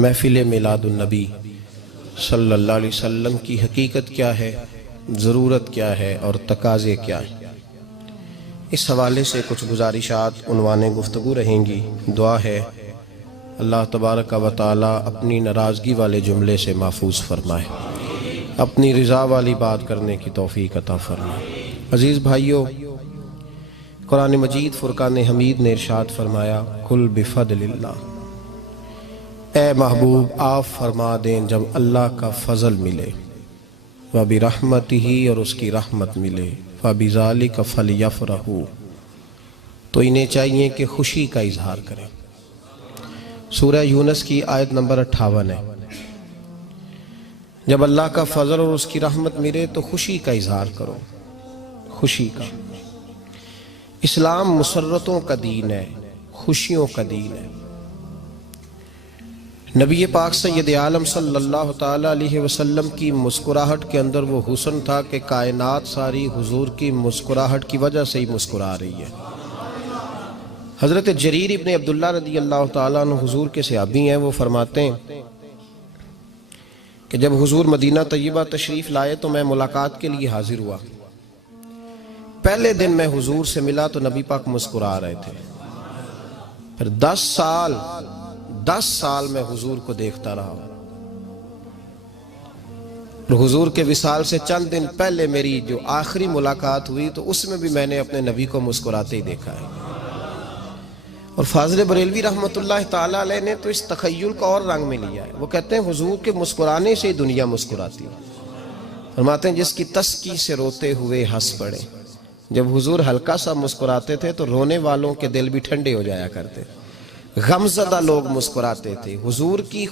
محفل میلاد النبی صلی اللہ علیہ وسلم کی حقیقت کیا ہے، ضرورت کیا ہے اور تقاضے کیا ہیں، اس حوالے سے کچھ گزارشات عنوان گفتگو رہیں گی۔ دعا ہے اللہ تبارک و تعالی اپنی ناراضگی والے جملے سے محفوظ فرمائے، اپنی رضا والی بات کرنے کی توفیق عطا فرمائے۔ عزیز بھائیو، قرآن مجید فرقان حمید نے ارشاد فرمایا قل بفضل اللہ، اے محبوب آپ فرما دیں جب اللہ کا فضل ملے، وَبِرَحْمَتِهِ اور اس کی رحمت ملے، فَبِذَلِكَ فَلْيَفْرَحُوا تو انہیں چاہیے کہ خوشی کا اظہار کریں۔ سورہ یونس کی آیت نمبر 58 ہے۔ جب اللہ کا فضل اور اس کی رحمت ملے تو خوشی کا اظہار کرو، خوشی کا۔ اسلام مسرتوں کا دین ہے، خوشیوں کا دین ہے۔ نبی پاک سید عالم صلی اللہ تعالی علیہ وسلم کی مسکراہٹ کے اندر وہ حسن تھا کہ کائنات ساری حضور کی مسکراہٹ کی وجہ سے ہی مسکرا رہی ہے۔ حضرت جریر ابن عبداللہ رضی اللہ تعالیٰ عنہ حضور کے صحابی ہیں، وہ فرماتے ہیں کہ جب حضور مدینہ طیبہ تشریف لائے تو میں ملاقات کے لیے حاضر ہوا۔ پہلے دن میں حضور سے ملا تو نبی پاک مسکرا رہے تھے۔ پھر 10 سال میں حضور کو دیکھتا رہا، اور حضور کے وصال سے چند دن پہلے میری جو آخری ملاقات ہوئی تو اس میں بھی میں نے اپنے نبی کو مسکراتے ہی دیکھا ہے۔ اور فاضل بریلوی رحمۃ اللہ تعالی علیہ نے تو اس تخیل کا اور رنگ میں لیا ہے۔ وہ کہتے ہیں حضور کے مسکرانے سے ہی دنیا مسکراتی ہے۔ فرماتے ہیں جس کی تسکی سے روتے ہوئے ہنس پڑے۔ جب حضور ہلکا سا مسکراتے تھے تو رونے والوں کے دل بھی ٹھنڈے ہو جایا کرتے، غمزدہ لوگ مسکراتے تھے۔ حضور کی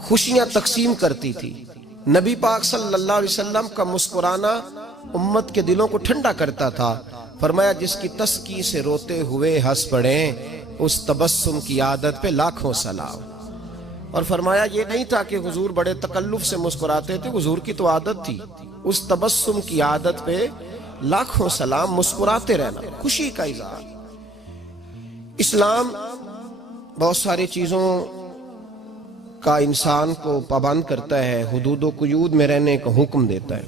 خوشیاں تقسیم کرتی تھی۔ نبی پاک صلی اللہ علیہ وسلم کا مسکرانا امت کے دلوں کو ٹھنڈا کرتا تھا۔ فرمایا جس کی تسکی سے روتے ہوئے ہنس پڑیں اس تبسم کی عادت پہ لاکھوں سلام۔ اور فرمایا یہ نہیں تھا کہ حضور بڑے تکلف سے مسکراتے تھے، حضور کی تو عادت تھی، اس تبسم کی عادت پہ لاکھوں سلام، مسکراتے رہنا، خوشی کا اظہار۔ اسلام بہت ساری چیزوں کا انسان کو پابند کرتا ہے، حدود و قیود میں رہنے کا حکم دیتا ہے۔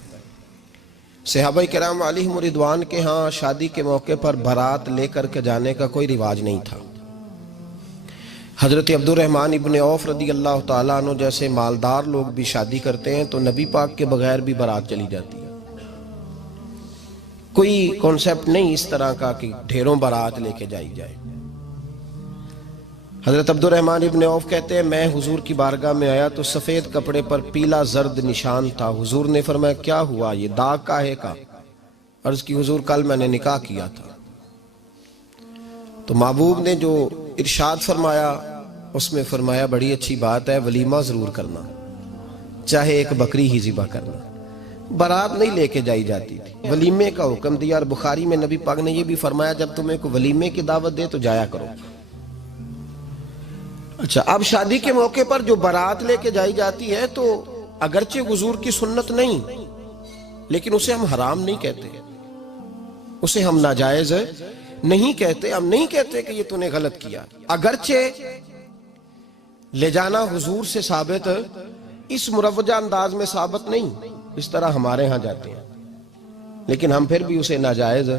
صحابہ کرام علیہم رضوان کے ہاں شادی کے موقع پر بارات لے کر کے جانے کا کوئی رواج نہیں تھا۔ حضرت عبد الرحمن ابن عوف رضی اللہ تعالیٰ عنہ جیسے مالدار لوگ بھی شادی کرتے ہیں تو نبی پاک کے بغیر بھی بارات چلی جاتی ہے۔ کوئی کانسیپٹ نہیں اس طرح کا کہ ڈھیروں بارات لے کے جائی جائے۔ حضرت عبد الرحمن ابن عوف کہتے ہیں میں حضور کی بارگاہ میں آیا تو سفید کپڑے پر پیلا زرد نشان تھا۔ حضور نے فرمایا کیا ہوا، یہ داغ کاہے کا؟ عرض کی حضور کل میں نے نکاح کیا تھا۔ تو محبوب نے جو ارشاد فرمایا اس میں فرمایا بڑی اچھی بات ہے، ولیمہ ضرور کرنا، چاہے ایک بکری ہی ذبح کرنا۔ بارات نہیں لے کے جائی جاتی تھی، ولیمے کا حکم دیا۔ اور بخاری میں نبی پاک نے یہ بھی فرمایا جب تمہیں کوئی ولیمے کی دعوت دے تو جایا کرو۔ اچھا، اب شادی کے موقع پر جو بارات لے کے جائی جاتی ہے تو اگرچہ حضور کی سنت نہیں، لیکن اسے ہم حرام نہیں کہتے، اسے ہم ناجائز نہیں کہتے۔ ہم نہیں کہتے کہ یہ تو نے غلط کیا، اگرچہ لے جانا حضور سے ثابت اس مروجہ انداز میں ثابت نہیں، اس طرح ہمارے ہاں جاتے ہیں، لیکن ہم پھر بھی اسے ناجائز۔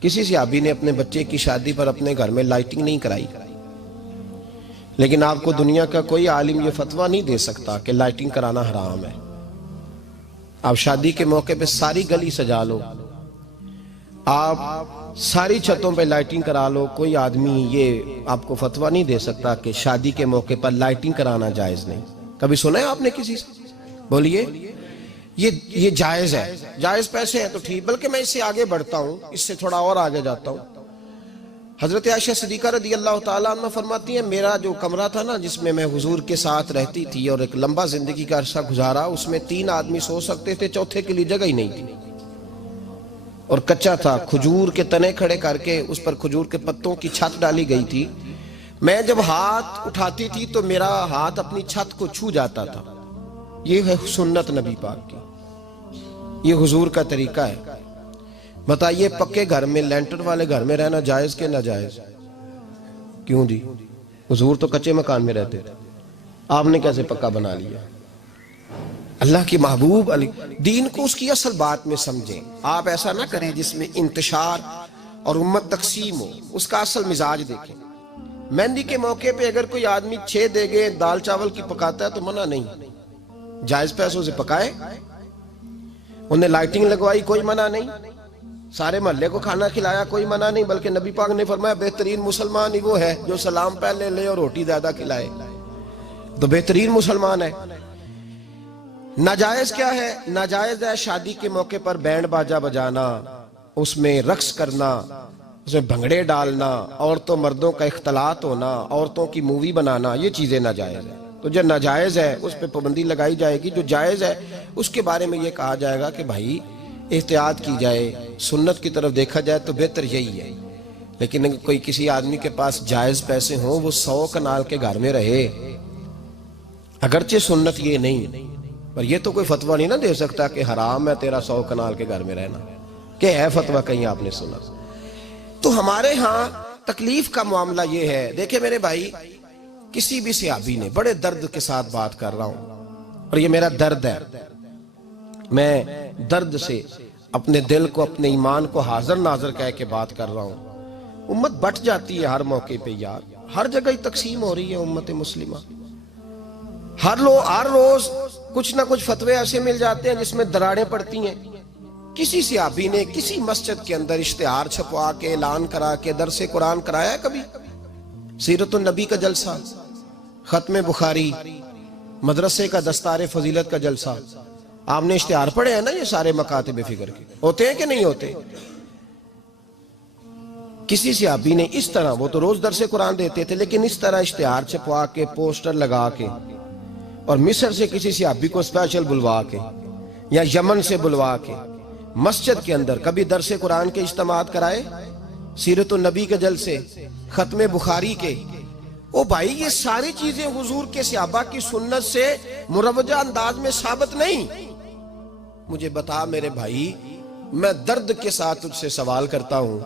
کسی صحابی نے اپنے بچے کی شادی پر اپنے گھر میں لائٹنگ نہیں کرائی، لیکن آپ کو دنیا کا کوئی عالم یہ فتویٰ نہیں دے سکتا کہ لائٹنگ کرانا حرام ہے۔ آپ شادی کے موقع پہ ساری گلی سجا لو، آپ ساری چھتوں پہ لائٹنگ کرا لو، کوئی آدمی یہ آپ کو فتویٰ نہیں دے سکتا کہ شادی کے موقع پر لائٹنگ کرانا جائز نہیں۔ کبھی سنا ہے آپ نے کسی سے؟ بولیے یہ جائز ہے، جائز پیسے ہیں تو ٹھیک، بلکہ میں اس سے آگے بڑھتا ہوں، اس سے تھوڑا اور آگے جاتا ہوں۔ حضرت عائشہ صدیقہ رضی اللہ تعالیٰ عنہ فرماتی ہیں میرا جو کمرہ تھا نا جس میں میں حضور کے ساتھ رہتی تھی اور ایک لمبا زندگی کا عرصہ گزارا، اس میں 3 آدمی سو سکتے تھے، چوتھے کے لیے جگہ ہی نہیں تھی، اور کچا تھا۔ کھجور کے تنے کھڑے کر کے اس پر کھجور کے پتوں کی چھت ڈالی گئی تھی۔ میں جب ہاتھ اٹھاتی تھی تو میرا ہاتھ اپنی چھت کو چھو جاتا تھا۔ یہ ہے سنت نبی پاک کی، یہ حضور کا طریقہ ہے۔ بتائیے پکے گھر میں، لینٹر والے گھر میں رہنا جائز کہ ناجائز؟ کیوں جی؟ حضور تو کچے مکان میں رہتے تھے، آپ نے کیسے پکا بنا لیا؟ اللہ کی محبوب علی دین کو اس کی اصل بات میں سمجھیں. آپ ایسا نہ کریں جس میں انتشار اور امت تقسیم ہو. اس کا اصل مزاج دیکھیں. مہندی کے موقع پہ اگر کوئی آدمی 6 دیگیں دال چاول کی پکاتا ہے تو منع نہیں، جائز پیسوں سے پکائے. انہیں لائٹنگ لگوائی، کوئی منع نہیں. سارے محلے کو کھانا کھلایا، کوئی منع نہیں. بلکہ نبی پاک نے فرمایا بہترین مسلمان ہی وہ ہے جو سلام پہلے لے اور روٹی زیادہ کھلائے، تو بہترین مسلمان ہے. ناجائز کیا ہے؟ ناجائز ہے شادی کے موقع پر بینڈ باجا بجانا، اس میں رقص کرنا، اس میں بھنگڑے ڈالنا، عورتوں مردوں کا اختلاط ہونا، عورتوں کی مووی بنانا، یہ چیزیں ناجائز ہیں. تو جو ناجائز ہے اس پہ پابندی لگائی جائے گی. جو جائز ہے اس کے بارے میں یہ کہا جائے گا کہ بھائی احتیاط کی جائے، سنت کی طرف دیکھا جائے تو بہتر یہی ہے. لیکن اگر کوئی کسی آدمی کے پاس جائز پیسے ہوں، وہ 100 کنال کے گھر میں رہے، اگرچہ سنت یہ نہیں، پر یہ تو کوئی فتویٰ نہیں نہ دے سکتا کہ حرام ہے تیرا 100 کنال کے گھر میں رہنا. کہ ہے فتویٰ کہیں آپ نے سنا؟ تو ہمارے ہاں تکلیف کا معاملہ یہ ہے. دیکھیں میرے بھائی، کسی بھی صحابی نے، بڑے درد کے ساتھ بات کر رہا ہوں اور یہ میرا درد ہے، میں درد سے اپنے دل کو، اپنے ایمان کو حاضر ناظر کہہ کے بات کر رہا ہوں. امت بٹ جاتی ہے ہر موقع پہ یار، ہر جگہ ہی تقسیم ہو رہی ہے امت مسلمہ. ہر روز کچھ نہ کچھ فتوے ایسے مل جاتے ہیں جس میں دراڑیں پڑتی ہیں. کسی صحابی نے کسی مسجد کے اندر اشتہار چھپوا کے، اعلان کرا کے درس قرآن کرایا ہے کبھی؟ سیرت النبی کا جلسہ، ختم بخاری، مدرسے کا دستار فضیلت کا جلسہ، آپ نے اشتہار پڑھے ہیں نا یہ سارے مکاتب فکر کے؟ ہوتے ہیں کہ نہیں ہوتے؟ کسی صحابی نے اس طرح، وہ تو روز درس قرآن دیتے تھے، لیکن اس طرح اشتہار چھپوا کے، پوسٹر لگا کے، اور مصر سے کسی صحابی کو اسپیشل بلوا کے یا یمن سے بلوا کے مسجد کے اندر کبھی درس قرآن کے اجتماعات کرائے، سیرت النبی کے جلسے، ختم بخاری کے؟ او بھائی یہ ساری چیزیں حضور کے صحابہ کی سنت سے مروجہ انداز میں ثابت نہیں. مجھے بتا میرے بھائی، میں درد کے ساتھ تجھ سے سوال کرتا ہوں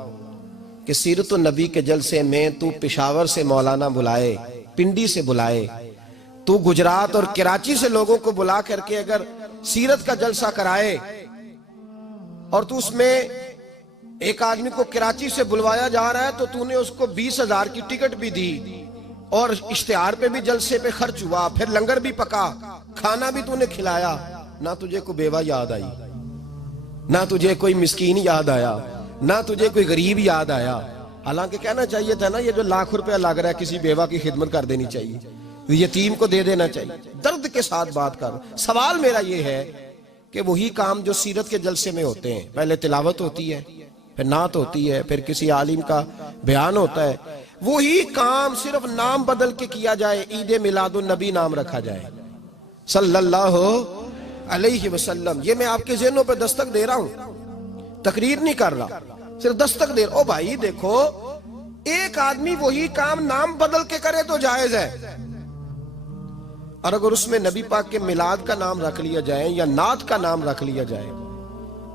کہ سیرت النبی کے جلسے میں تو پشاور سے مولانا بلائے، پنڈی سے بلائے، تو گجرات اور کراچی سے لوگوں کو بلا کر کے اگر سیرت کا جلسہ کرائے، اور تو اس میں ایک آدمی کو کراچی سے بلوایا جا رہا ہے تو تو نے اس کو 20,000 کی ٹکٹ بھی دی، اور اشتہار پہ بھی جلسے پہ خرچ ہوا، پھر لنگر بھی پکا، کھانا بھی تو نے کھلایا، نہ تجھے کوئی بیوہ یاد آئی، نہ تجھے کوئی مسکین یاد آیا، نہ تجھے کوئی غریب یاد آیا. حالانکہ کہنا چاہیے تھا نا یہ جو ₹1,00,000 لگ رہا ہے کسی بیوہ کی خدمت کر دینی چاہیے، یتیم کو دے دینا چاہیے. درد کے ساتھ بات کر. سوال میرا یہ ہے کہ وہی کام جو سیرت کے جلسے میں ہوتے ہیں، پہلے تلاوت ہوتی ہے، پھر نعت ہوتی ہے، پھر کسی عالم کا بیان ہوتا ہے، وہی کام صرف نام بدل کے کیا جائے، عید میلاد النبی نام رکھا جائے صلی اللہ علیہ وسلم. یہ میں آپ کے ذہنوں پہ دستک دے رہا ہوں، تقریر نہیں کر رہا، صرف دستک دے رہا. او بھائی دیکھو، ایک آدمی وہی کام نام بدل کے کرے تو جائز ہے، اور اگر اس میں نبی پاک کے میلاد کا نام رکھ لیا جائے یا نعت کا نام رکھ لیا جائے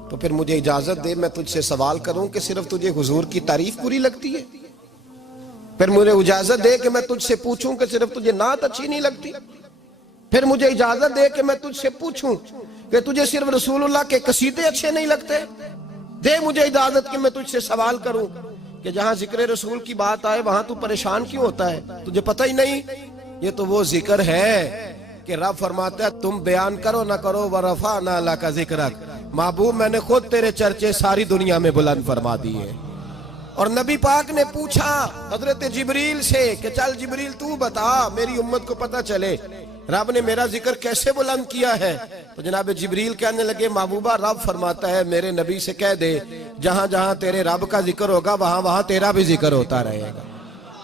تو پھر مجھے اجازت دے میں تجھ سے سوال کروں کہ صرف تجھے حضور کی تعریف پوری لگتی ہے؟ پھر مجھے اجازت دے کہ میں تجھ سے پوچھوں کہ صرف تجھے نعت اچھی نہیں لگتی؟ پھر مجھے اجازت دے کہ میں تجھ سے پوچھوں کہ تجھے صرف رسول اللہ کے قصیدے اچھے نہیں لگتے؟ دے مجھے اجازت کہ میں تجھ سے سوال کروں کہ جہاں ذکر رسول کی بات آئے وہاں تو پریشان کیوں ہوتا ہے؟ تجھے پتہ ہی نہیں یہ تو وہ ذکر ہے کہ رب فرماتا ہے تم بیان کرو نہ کرو وَرَفَعْنَا لَكَ ذِكْرَكَ، محبوب میں نے خود تیرے چرچے ساری دنیا میں بلند فرما دیے. اور نبی پاک نے پوچھا حضرت جبریل سے کہ چل جبریل تو بتا میری امت کو پتہ چلے رب نے میرا ذکر کیسے بلند کیا ہے. تو جناب جبریل کہنے لگے محبوبہ رب فرماتا ہے میرے نبی سے کہہ دے جہاں جہاں تیرے رب کا ذکر ہوگا وہاں وہاں تیرا بھی ذکر ہوتا رہے گا.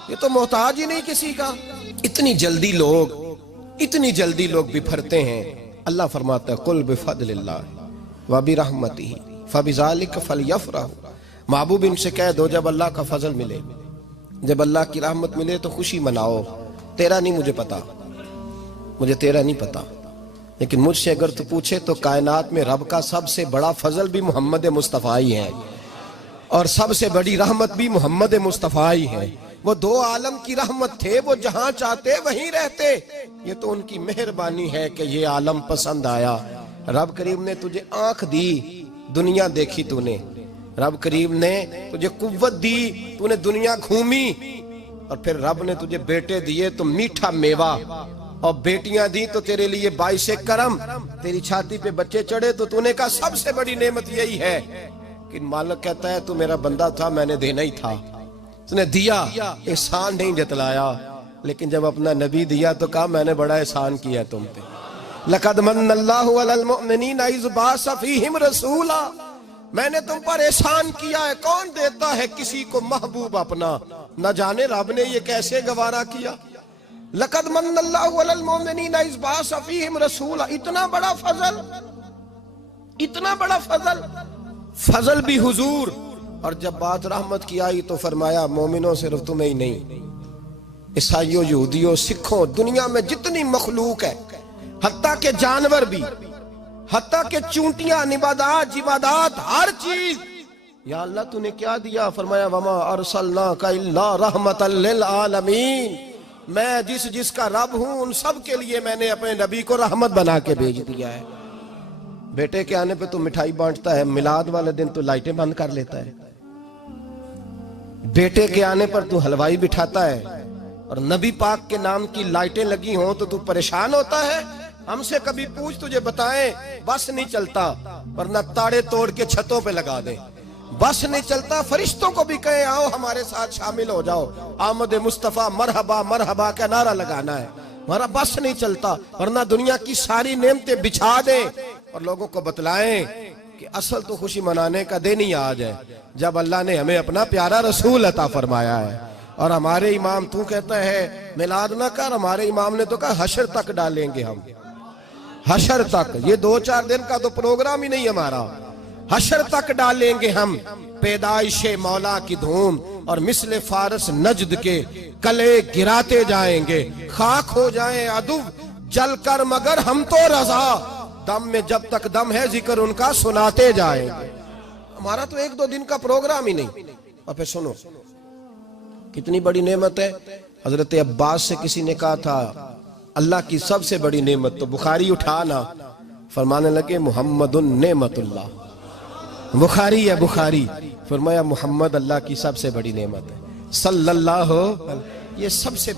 یہ تو محتاج ہی نہیں کسی کا. اتنی جلدی لوگ بپھرتے ہیں. اللہ فرماتا ہے قل بفضل اللہ وبرحمتہ فبذلک فلیفرحوا. محبوب ان سے کہہ دو جب اللہ کا فضل ملے، جب اللہ کی رحمت ملے تو خوشی مناؤ. تیرا نہیں مجھے پتا، مجھے تیرا نہیں پتا، لیکن مجھ سے اگر تو پوچھے تو کائنات میں رب کا سب سے بڑا فضل بھی محمد مصطفیٰ ہی ہے، اور سب سے بڑی رحمت بھی محمد مصطفیٰ ہی ہے. وہ دو عالم کی رحمت تھے، وہ جہاں چاہتے وہیں رہتے، یہ تو ان کی مہربانی ہے کہ یہ عالم پسند آیا۔ رب کریم نے تجھے آنکھ دی، دنیا دیکھی تو نے، رب کریم نے تجھے قوت دی، تو نے دنیا گھومی، اور پھر رب نے تجھے بیٹے دیے تو میٹھا میوہ، اور بیٹیاں دی تو تیرے لیے باعث کرم، تیری چھاتی پہ بچے چڑھے تو تو نے کہا سب سے بڑی نعمت یہی ہے کہ مالک کہتا ہے تو میرا بندہ تھا، میں نے دینا ہی تھا، تو نے دیا، احسان نہیں جتلایا، لیکن جب اپنا نبی دیا تو کہا میں نے بڑا احسان کیا تم پہ۔ لَقَدْ مَنَّ اللَّهُ عَلَى الْمُؤْمِنِينَ إِذْ بَعَثَ فِيهِمْ رَسُولًا، میں نے تم پر احسان کیا ہے۔ کون دیتا ہے کسی کو محبوب اپنا؟ نہ جانے رب نے یہ کیسے گوارا کیا۔ لَقَدْ مَنَّ اللَّهُ عَلَى الْمُؤْمِنِينَ إِذْ بَعَثَ فِيهِمْ رَسُولًا، اتنا بڑا فضل، اتنا بڑا فضل، فضل بھی حضور۔ اور جب بات رحمت کی آئی تو فرمایا مومنوں صرف تمہیں ہی نہیں، عیسائیوں، یہودیوں، سکھوں، دنیا میں جتنی مخلوق ہے، حتیٰ کہ جانور بھی، حتیٰ کہ چونٹیاں، نباتات، جمادات، ہر چیز، یا اللہ تو نے کیا دیا؟ فرمایا وما ارسلناک الا رحمتا للعالمین، میں جس کا رب ہوں ان سب کے لیے میں نے اپنے نبی کو رحمت بنا کے بھیج دیا ہے۔ بیٹے کے آنے پہ تو مٹھائی بانٹتا ہے، میلاد والے دن تو لائٹیں بند کر لیتا ہے، بیٹے کے آنے پر تو حلوائی بٹھاتا ہے، اور نبی پاک کے نام کی لائٹیں لگی ہوں تو پریشان ہوتا ہے۔ ہم سے کبھی پوچھ تجھے بتائیں، بس نہیں چلتا، ورنہ تاڑے توڑ کے چھتوں پہ لگا دیں۔ بس نہیں چلتا، فرشتوں کو بھی کہیں آؤ ہمارے ساتھ شامل ہو جاؤ، آمد مصطفیٰ مرحبا مرحبا کا نعرہ لگانا ہے، ہمارا بس نہیں چلتا، ورنہ دنیا کی ساری نعمتیں بچھا دیں اور لوگوں کو بتلائیں کہ اصل تو خوشی منانے کا دن ہی آج ہے جب اللہ نے ہمیں اپنا پیارا رسول عطا فرمایا ہے۔ اور ہمارے امام تو کہتا ہے میلاد نہ کر، ہمارے امام نے تو کہا حشر تک ڈالیں گے ہم، حشر تک، یہ 2-4 دن کا تو پروگرام ہی نہیں ہمارا، حشر تک ڈالیں گے ہم پیدائش مولا کی دھوم، اور مثل فارس نجد کے کلے گراتے جائیں گے، خاک ہو جائیں عدو جل کر مگر ہم تو رضا، دم میں جب تک دم ہے ذکر ان کا سناتے جائیں گے۔ ہمارا تو 1-2 دن کا پروگرام ہی نہیں۔ اور پھر سنو کتنی بڑی نعمت ہے۔ حضرت عباس سے کسی نے کہا تھا اللہ کی سب سے بڑی نعمت، تو بخاری اٹھانا، فرمانے لگے محمد نعمت اللہ، بخاری ہے بخاری، فرمایا محمد اللہ کی سب سے بڑی نعمت ہے، صلی اللہ، یہ سب سے